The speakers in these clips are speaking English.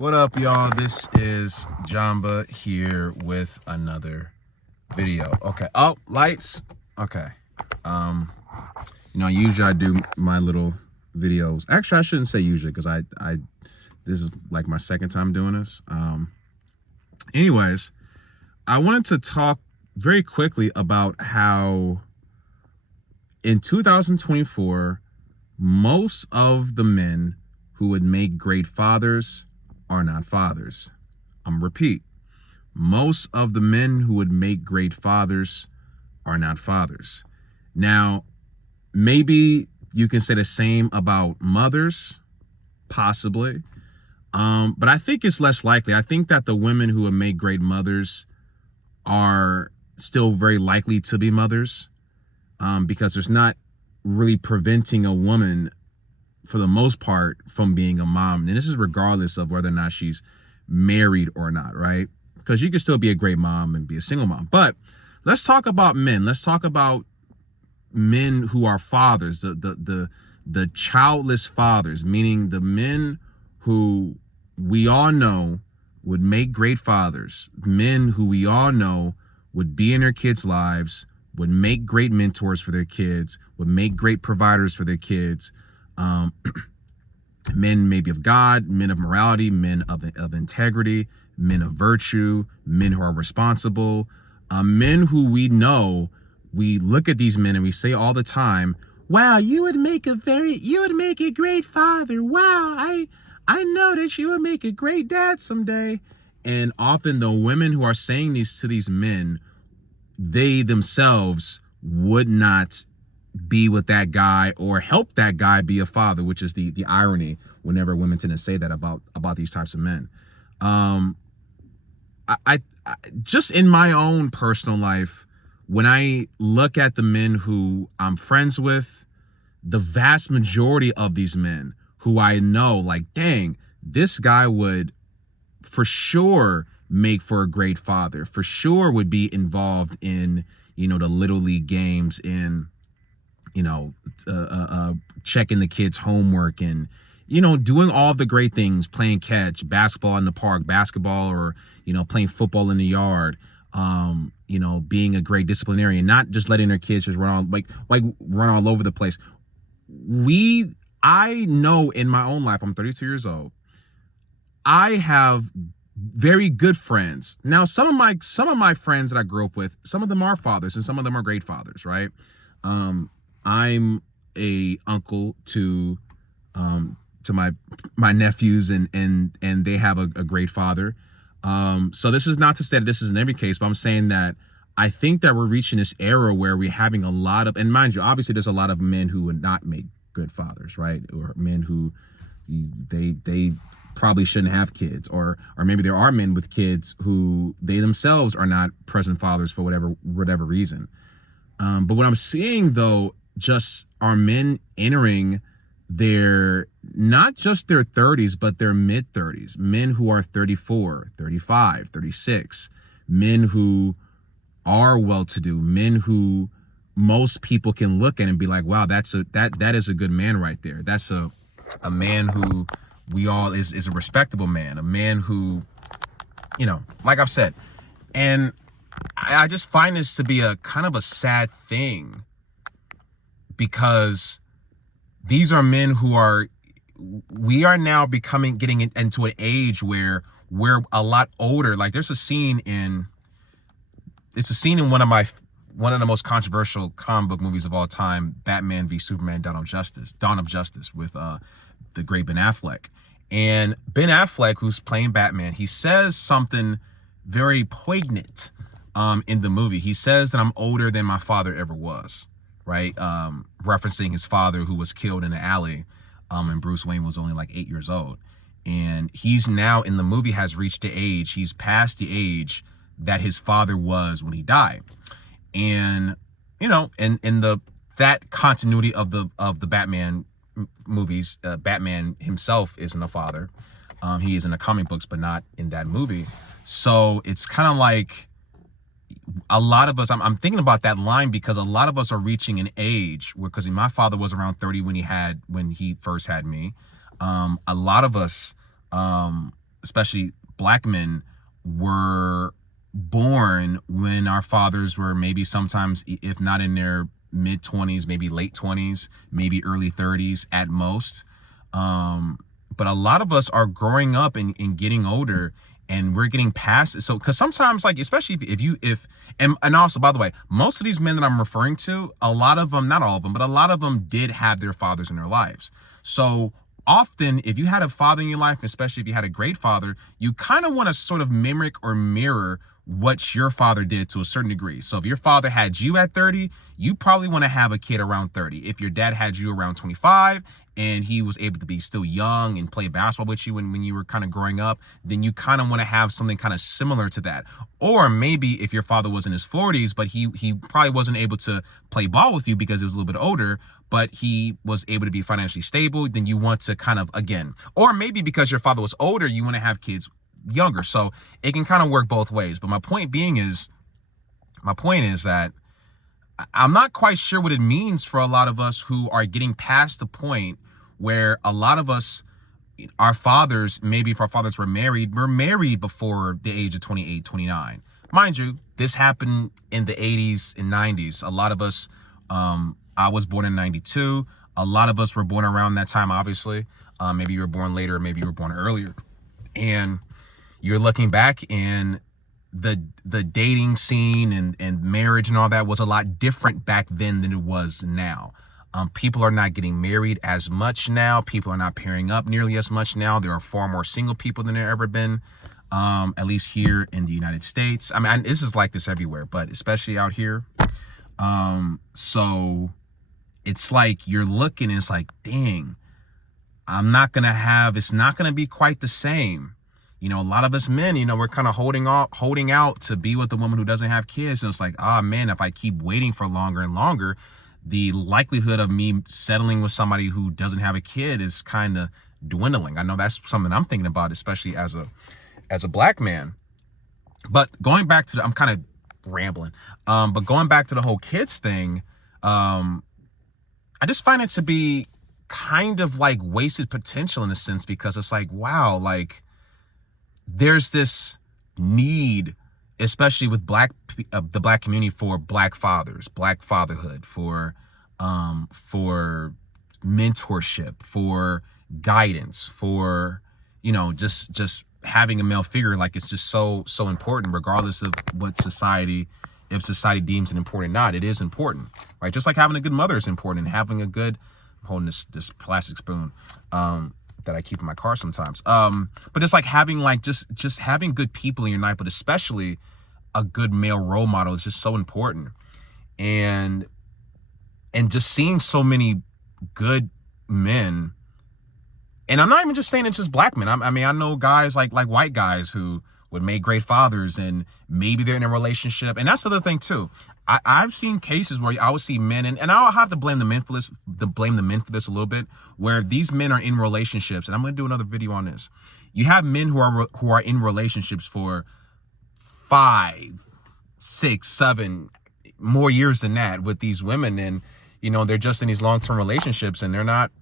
What up, y'all? This is Jamba here with another video. Okay. Oh, lights. Okay. Usually I do my little videos. Actually, I shouldn't say usually because I this is like my second time doing this. Anyways, I wanted to talk very quickly about how in 2024, most of the men who would make great fathers are not fathers. Repeat. Most of the men who would make great fathers are not fathers. Now, maybe you can say the same about mothers, possibly. But I think it's less likely. I think that the women who would make great mothers are still very likely to be mothers, because there's not really preventing a woman, for the most part, from being a mom. And this is regardless of whether or not she's married or not, right? Because you can still be a great mom and be a single mom. But let's talk about men. Let's talk about men who are fathers, the childless fathers, meaning the men who we all know would make great fathers, men who we all know would be in their kids' lives, would make great mentors for their kids, would make great providers for their kids. Men maybe of God, men of morality, men of integrity, men of virtue, men who are responsible, men who we know. We look at these men and we say all the time, wow, you would make a great father. Wow, I know that you would make a great dad someday. And often the women who are saying these to these men, they themselves would not be with that guy or help that guy be a father, which is the irony whenever women tend to say that about these types of men. I just in my own personal life, when I look at the men who I'm friends with, the vast majority of these men who I know, like, dang, this guy would for sure make for a great father, for sure would be involved in, the little league games, in checking the kids' homework and, doing all the great things, playing catch, basketball in the park, basketball, or, playing football in the yard, being a great disciplinarian, not just letting their kids just run all over the place. I know in my own life, I'm 32 years old. I have very good friends. Now, some of my friends that I grew up with, some of them are fathers and some of them are great fathers, right? I'm a uncle to my nephews, and they have a great father. So this is not to say that this is in every case, but I'm saying that I think that we're reaching this era where we're having a lot of, and mind you, obviously there's a lot of men who would not make good fathers, right? Or men who they probably shouldn't have kids, or maybe there are men with kids who they themselves are not present fathers for whatever reason. But what I'm seeing, though, just are men entering not just their 30s, but their mid 30s, men who are 34, 35, 36, men who are well-to-do, men who most people can look at and be like, wow, that is a good man right there. That's a man who is a respectable man, a man who, like I've said. And I just find this to be a kind of a sad thing, because these are men who we are now getting into an age where we're a lot older. Like there's a scene in one of the most controversial comic book movies of all time, Batman v Superman: Dawn of Justice, with the great Ben Affleck. And Ben Affleck, who's playing Batman, he says something very poignant in the movie. He says that I'm older than my father ever was, right? Referencing his father, who was killed in the alley, and Bruce Wayne was only like 8 years old. And he's now in the movie has reached the age, he's past the age that his father was when he died. And, in that continuity of the Batman movies, Batman himself isn't a father. He is in the comic books, but not in that movie. So it's kind of like a lot of us, I'm thinking about that line, because a lot of us are reaching an age where, because my father was around 30 when he first had me. A lot of us especially black men, were born when our fathers were maybe sometimes, if not in their mid 20s, maybe late 20s, maybe early 30s at most. But a lot of us are growing up and getting older, and we're getting past it. So, because sometimes, like, especially and also, by the way, most of these men that I'm referring to, a lot of them, not all of them, but a lot of them did have their fathers in their lives. So often, if you had a father in your life, especially if you had a great father, you kind of want to sort of mimic or mirror what your father did to a certain degree. So if your father had you at 30, you probably want to have a kid around 30. If your dad had you around 25 and he was able to be still young and play basketball with you when you were kind of growing up, then you kind of want to have something kind of similar to that. Or maybe if your father was in his 40s, but he probably wasn't able to play ball with you because he was a little bit older, but he was able to be financially stable, then you want to kind of, again, or maybe because your father was older, you want to have kids younger. So it can kind of work both ways. But my point is that I'm not quite sure what it means for a lot of us who are getting past the point where a lot of us, our fathers, maybe if our fathers were married before the age of 28, 29. Mind you, this happened in the 80s and 90s. A lot of us, I was born in 92. A lot of us were born around that time, obviously. Maybe you were born later, maybe you were born earlier. And you're looking back, and the dating scene and marriage and all that was a lot different back then than it was now. People are not getting married as much now. People are not pairing up nearly as much now. There are far more single people than there ever been, at least here in the United States. I mean, this is like this everywhere, but especially out here. So it's like you're looking and it's like, dang, it's not going to be quite the same. You know, a lot of us men, you know, we're kind of holding out to be with a woman who doesn't have kids. And it's like, man, if I keep waiting for longer and longer, the likelihood of me settling with somebody who doesn't have a kid is kind of dwindling. I know that's something I'm thinking about, especially as a black man. But going back to I'm kind of rambling. But going back to the whole kids thing, I just find it to be kind of like wasted potential in a sense, because it's like, wow, like, there's this need, especially with the black community, for black fathers, black fatherhood, for mentorship, for guidance, for, you know, just having a male figure. Like, it's just so important, regardless of what if society deems it important or not. It is important, right? Just like having a good mother is important, and having a good, I'm holding this plastic spoon, that I keep in my car sometimes. But it's like having just having good people in your life, but especially a good male role model is just so important. And just seeing so many good men, and I'm not even just saying it's just black men. I mean, I know guys like white guys who would make great fathers, and maybe they're in a relationship. And that's the other thing too. I've seen cases where I would see men, and I'll have to blame the men for this, a little bit, where these men are in relationships. And I'm going to do another video on this. You have men who are in relationships for 5, 6, 7 more years than that with these women. And, you know, they're just in these long-term relationships, and they're not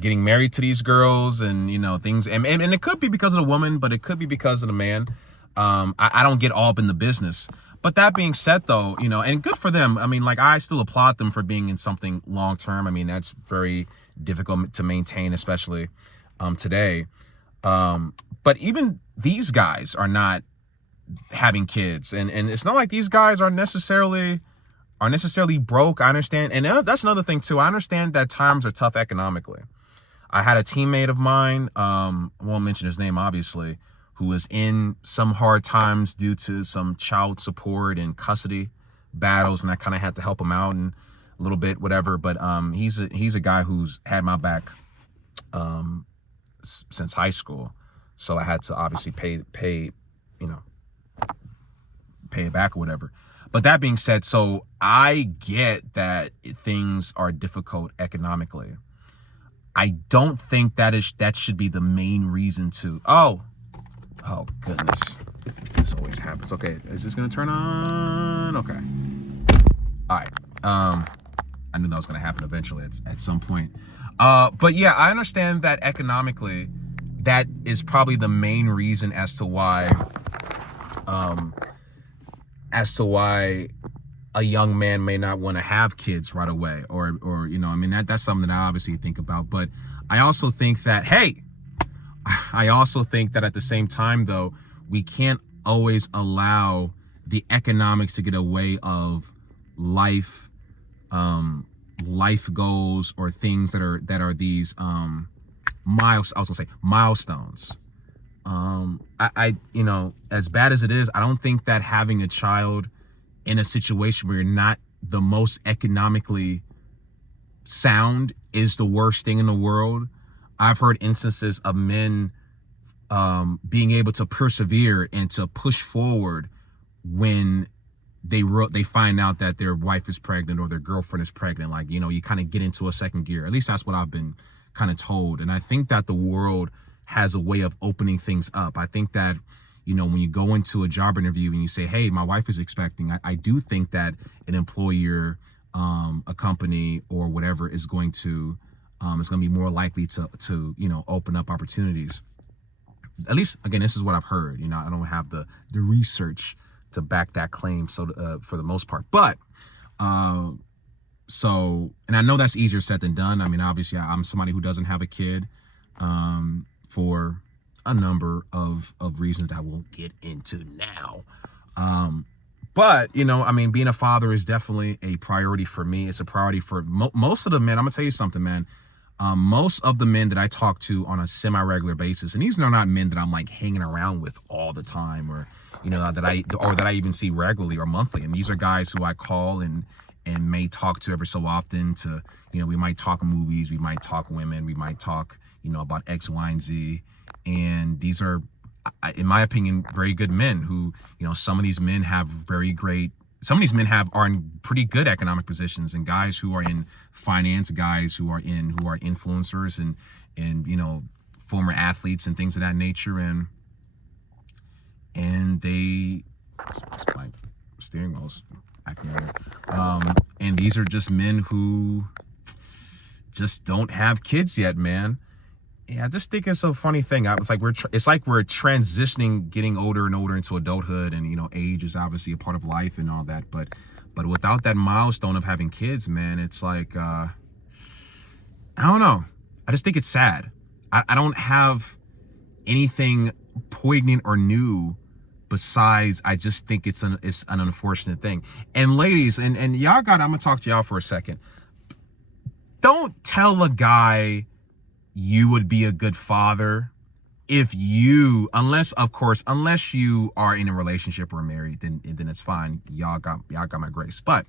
getting married to these girls, and, you know, things. And it could be because of the woman, but it could be because of the man. I don't get all up in the business. But that being said, though, you know, and good for them. I mean, like, I still applaud them for being in something long term. I mean, that's very difficult to maintain, especially today. But even these guys are not having kids, and it's not like these guys are necessarily broke. I understand, and that's another thing too. I understand that times are tough economically. I had a teammate of mine, I won't mention his name, obviously, who was in some hard times due to some child support and custody battles, and I kind of had to help him out and a little bit, whatever. But he's a guy who's had my back since high school, so I had to obviously pay it back or whatever. But that being said, so I get that things are difficult economically. I don't think that should be the main reason to. Oh goodness, this always happens. Okay, is this gonna turn on? Okay, all right. I knew that was gonna happen eventually at some point. But yeah, I understand that economically, that is probably the main reason as to why a young man may not want to have kids right away, or you know, I mean, that's something that I obviously think about. But I also think that, at the same time, though, we can't always allow the economics to get away of life, life goals, or things that are these milestones. I you know, as bad as it is, I don't think that having a child in a situation where you're not the most economically sound is the worst thing in the world. I've heard instances of men being able to persevere and to push forward when they find out that their wife is pregnant or their girlfriend is pregnant. Like, you know, you kind of get into a second gear. At least that's what I've been kind of told. And I think that the world has a way of opening things up. I think that, you know, when you go into a job interview and you say, hey, my wife is expecting, I do think that an employer, a company or whatever is going to be more likely to, you know, open up opportunities. At least, again, this is what I've heard. You know, I don't have the research to back that claim, so for the most part. But so, and I know that's easier said than done. I mean, obviously, I'm somebody who doesn't have a kid for a number of reasons that I won't get into now. But, you know, I mean, being a father is definitely a priority for me. It's a priority for most of the men. I'm gonna tell you something, man. Most of the men that I talk to on a semi-regular basis, and these are not men that I'm like hanging around with all the time, or, you know, that I even see regularly or monthly. And these are guys who I call and may talk to every so often to, you know, we might talk movies, we might talk women, we might talk, you know, about X, Y, and Z. And these are, in my opinion, very good men who, you know, some of these men are in pretty good economic positions, and guys who are in finance, guys who are influencers and, you know, former athletes and things of that nature. And they, my steering wheel's acting weird. And these are just men who just don't have kids yet, man. Yeah, I just think it's a funny thing. It's like we're transitioning, getting older and older into adulthood, and, you know, age is obviously a part of life and all that. But without that milestone of having kids, man, it's like I don't know. I just think it's sad. I don't have anything poignant or new besides I just think it's an unfortunate thing. And ladies, and y'all I'm gonna talk to y'all for a second. Don't tell a guy you would be a good father unless you are in a relationship or married, then it's fine. Y'all got my grace. But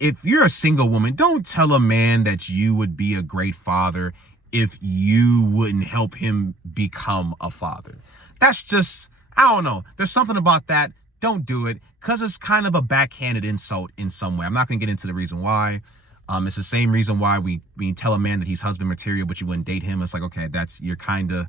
if you're a single woman, don't tell a man that you would be a great father if you wouldn't help him become a father. That's just, I don't know. There's something about that. Don't do it, because it's kind of a backhanded insult in some way. I'm not gonna get into the reason why. It's the same reason why we tell a man that he's husband material, but you wouldn't date him. It's like, okay, you're kind of,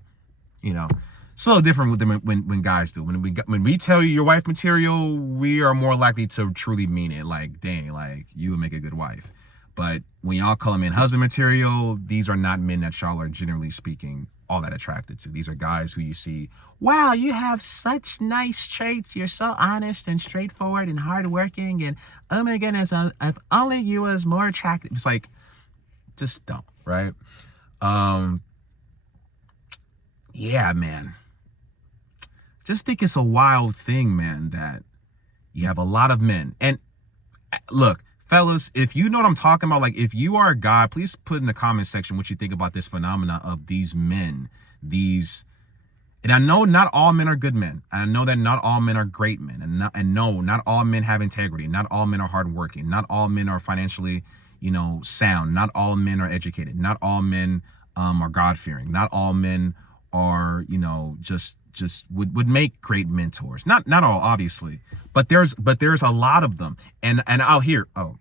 you know, it's a little different with them when guys do. When we tell you your wife material, we are more likely to truly mean it. Like, dang, like, you would make a good wife. But when y'all call a man husband material, these are not men that y'all are, generally speaking, all that attracted to. These are guys who you see, wow, you have such nice traits. You're so honest and straightforward and hardworking. And oh my goodness, if only you was more attractive. It's like, just don't, right? Yeah, man. Just think it's a wild thing, man, that you have a lot of men. And look, fellas, if you know what I'm talking about, like, if you are a guy, please put in the comment section what you think about this phenomena of these men. And I know not all men are good men. I know that not all men are great men. And no, not all men have integrity. Not all men are hardworking. Not all men are financially, you know, sound. Not all men are educated. Not all men are God-fearing. Not all men are, you know, just would make great mentors. Not all, obviously, but there's a lot of them. And I'll hear, I'm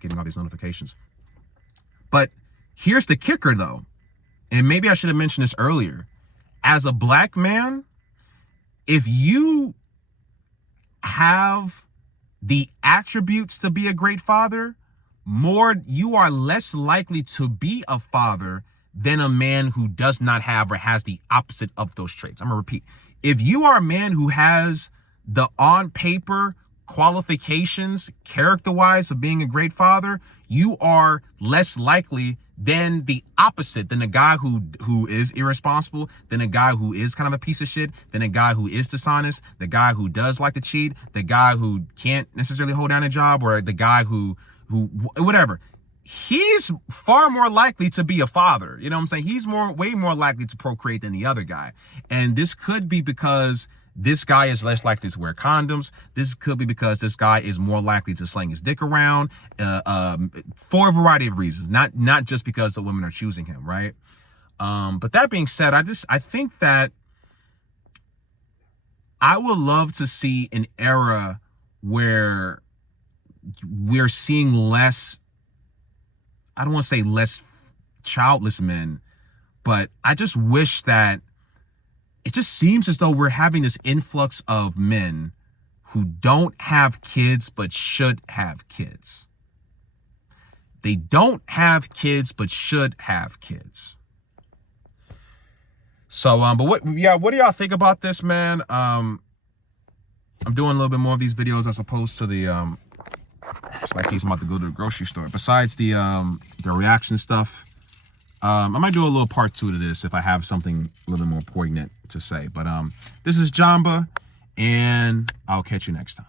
getting all these notifications. But here's the kicker, though, and maybe I should have mentioned this earlier. As a black man, if you have the attributes to be a great father, you are less likely to be a father than a man who does not have or has the opposite of those traits. I'm gonna repeat. If you are a man who has the on paper qualifications character-wise of being a great father, you are less likely than the opposite, than a guy who is irresponsible, than a guy who is kind of a piece of shit, than a guy who is dishonest, the guy who does like to cheat, the guy who can't necessarily hold down a job, or the guy who whatever. He's far more likely to be a father. You know what I'm saying? He's way more likely to procreate than the other guy. And this could be because this guy is less likely to wear condoms. This could be because this guy is more likely to sling his dick around, for a variety of reasons, not just because the women are choosing him, right? But that being said, I think that I would love to see an era where we're seeing less, I don't want to say less childless men, but I just wish that it just seems as though we're having this influx of men who don't have kids but should have kids. They don't have kids but should have kids. So, but what do y'all think about this, man? I'm doing a little bit more of these videos as opposed to the it's like he's about to go to the grocery store. Besides the reaction stuff, I might do a little part 2 to this if I have something a little bit more poignant to say. But this is Jamba, and I'll catch you next time.